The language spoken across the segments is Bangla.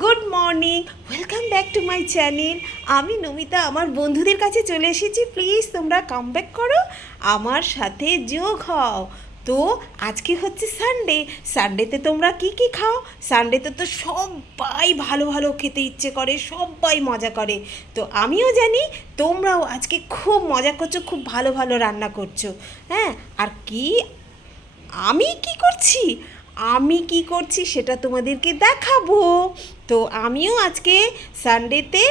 Good morning, welcome back to my channel. আমি নমিতা আমার বন্ধুদের কাছে চলে এসেছি। প্লিজ তোমরা কাম ব্যাক করো, আমার সাথে যোগ হও। তো আজকে হচ্ছে সানডে। সানডেতে তোমরা কি কি খাও? সানডেতে তো সবাই ভালো ভালো খেতে ইচ্ছে করে, সবাই মজা করে। তো আমিও জানি তোমরাও আজকে খুব মজা করছো, খুব ভালো ভালো রান্না করছো। হ্যাঁ, আর কি আমি কি করছি সেটা তোমাদেরকে দেখাবো। তো আমিও আজকে সানডেতে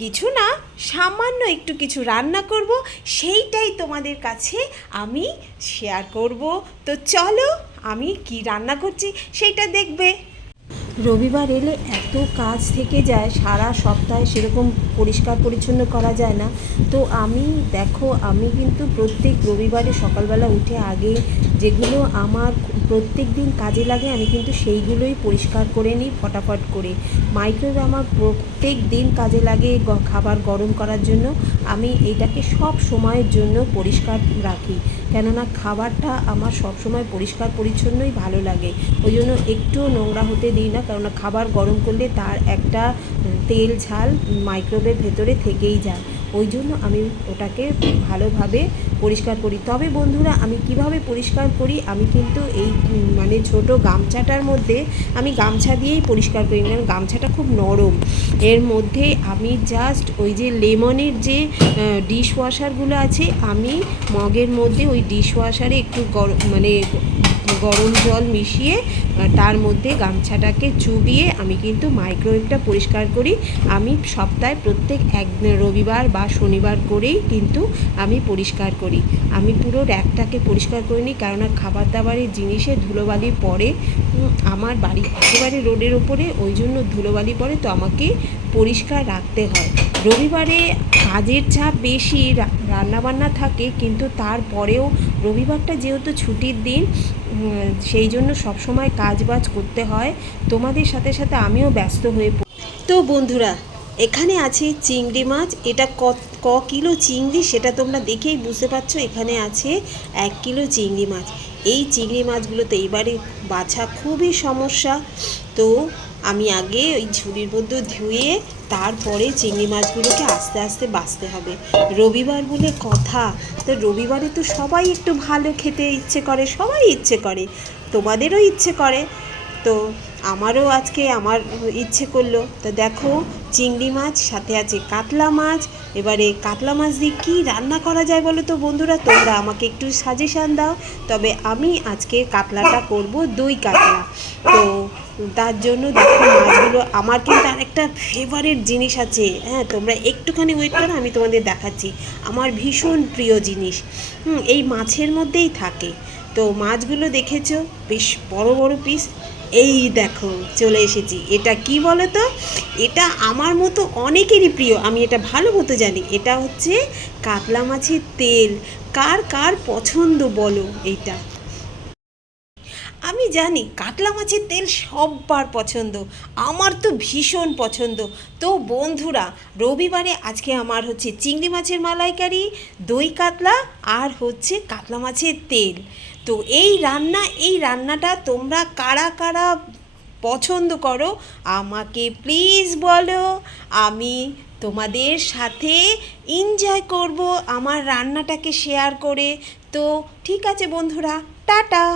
কিছু না, সামান্য একটু কিছু রান্না করব, সেইটাই তোমাদের কাছে আমি শেয়ার করব। তো চলো, আমি কি রান্না করছি সেইটা দেখবে। রবিবার এলে এত কাজ থেকে যায়, সারা সপ্তাহে সেরকম পরিষ্কার পরিচ্ছন্ন করা যায় না। তো আমি কিন্তু প্রত্যেক রবিবারে সকালবেলা উঠে আগে যেগুলো আমার প্রত্যেক দিন কাজে লাগে আমি কিন্তু সেইগুলোই পরিষ্কার করে নিই ফটাফট করে। মাইক্রোওয়েভ আমার প্রত্যেক দিন কাজে লাগে খাবার গরম করার জন্য। আমি এইটাকে সব সময়ের জন্য পরিষ্কার রাখি, কেননা খাবারটা আমার সব সময় পরিষ্কার পরিচ্ছন্নই ভালো লাগে। ওই জন্য একটুও নোংরা হতে দিই না, কেননা খাবার গরম করলে তার একটা তেল ঝাল মাইক্রোওয়েভের ভেতরে থেকেই যায়। ওই জন্য আমি ওটাকে ভালোভাবে পরিষ্কার করি। তবে বন্ধুরা, আমি কিভাবে পরিষ্কার করি, আমি কিন্তু এই মানে ছোট গামছাটার মধ্যে আমি গামছা দিয়েই পরিষ্কার করি, কারণ গামছাটা খুব নরম। এর মধ্যে আমি জাস্ট ওই যে লেমনের যে ডিশ ওয়াশারগুলো আছে, আমি মগের মধ্যে ওই ডিশ ওয়াশারে একটু গরম জল মিশিয়ে তার মধ্যে গামছাটাকে চুবিয়ে আমি কিন্তু মাইক্রোওয়েভটা পরিষ্কার করি। আমি সপ্তাহে প্রত্যেক এক রবিবার বা শনিবার করেই কিন্তু আমি পরিষ্কার করি। আমি পুরো র্যাকটাকে পরিষ্কার করে নিই, কেননা খাবার দাবারের জিনিসে ধুলোবালি পড়ে। আমার বাড়ি একেবারে রোডের ওপরে, ওই জন্য ধুলোবালি পড়ে, তো আমাকে পরিষ্কার রাখতে হয়। রবিবারে কাজের চাপ বেশি, রান্নাবান্না থাকে, কিন্তু তারপরেও রবিবারটা যেহেতু ছুটির দিন, সেই জন্য সবসময় কাজবাজ করতে হয়। তোমাদের সাথে সাথে আমিও ব্যস্ত হয়ে পড়ি। তো বন্ধুরা, এখানে আছে চিংড়ি মাছ। এটা ক কিলো চিংড়ি সেটা তোমরা দেখেই বুঝতে পারছো। এখানে আছে 1 কিলো চিংড়ি মাছ। এই চিংড়ি মাছগুলোতে এইবারে বাছা খুবই সমস্যা। তো আমি আগে ওই ঝুড়ির মধ্যে ধুয়ে তারপরে চিংড়ি মাছগুলোকে আস্তে আস্তে বাছতে হবে। রবিবার বলে কথা, তো রবিবারে তো সবাই একটু ভালো খেতে ইচ্ছে করে, সবাই ইচ্ছে করে, তোমাদেরও ইচ্ছে করে। তো আমারও আজকে আমার ইচ্ছে করলো। তো দেখো, চিংড়ি মাছ, সাথে আছে কাতলা মাছ। এবারে কাতলা মাছ দিয়ে কী রান্না করা যায় বলো তো বন্ধুরা, তোমরা আমাকে একটু সাজেশান দাও। তবে আমি আজকে কাতলাটা করব দই কাতলা। তো তার জন্য দেখো মাছগুলো, আমার কিন্তু আরেকটা ফেভারিট জিনিস আছে। হ্যাঁ, তোমরা একটুখানি ওয়েট করো, আমি তোমাদের দেখাচ্ছি। আমার ভীষণ প্রিয় জিনিস এই মাছের মধ্যেই থাকে। তো মাছগুলো দেখেছো, বেশ বড় বড় পিস। এই দেখো চলে এসেছি। এটা কি বলো তো, এটা আমার মতো অনেকেরই প্রিয়, আমি এটা ভালো মতো জানি। এটা হচ্ছে কাতলা মাছের তেল। কার কার পছন্দ বলো এইটা? আমি জানি কাতলা মাছের তেল সব্বার পছন্দ, আমার তো ভীষণ পছন্দ। তো বন্ধুরা, রবিবারে আজকে আমার হচ্ছে চিংড়ি মাছের মালাইকারি, দই কাতলা, আর হচ্ছে কাতলা মাছের তেল। তো এই রান্নাটা তোমরা কারা কারা পছন্দ করো আমাকে প্লিজ বলো। আমি তোমাদের সাথে এনজয় করব আমার রান্নাটাকে শেয়ার করে। তো ঠিক আছে বন্ধুরা, টাটা।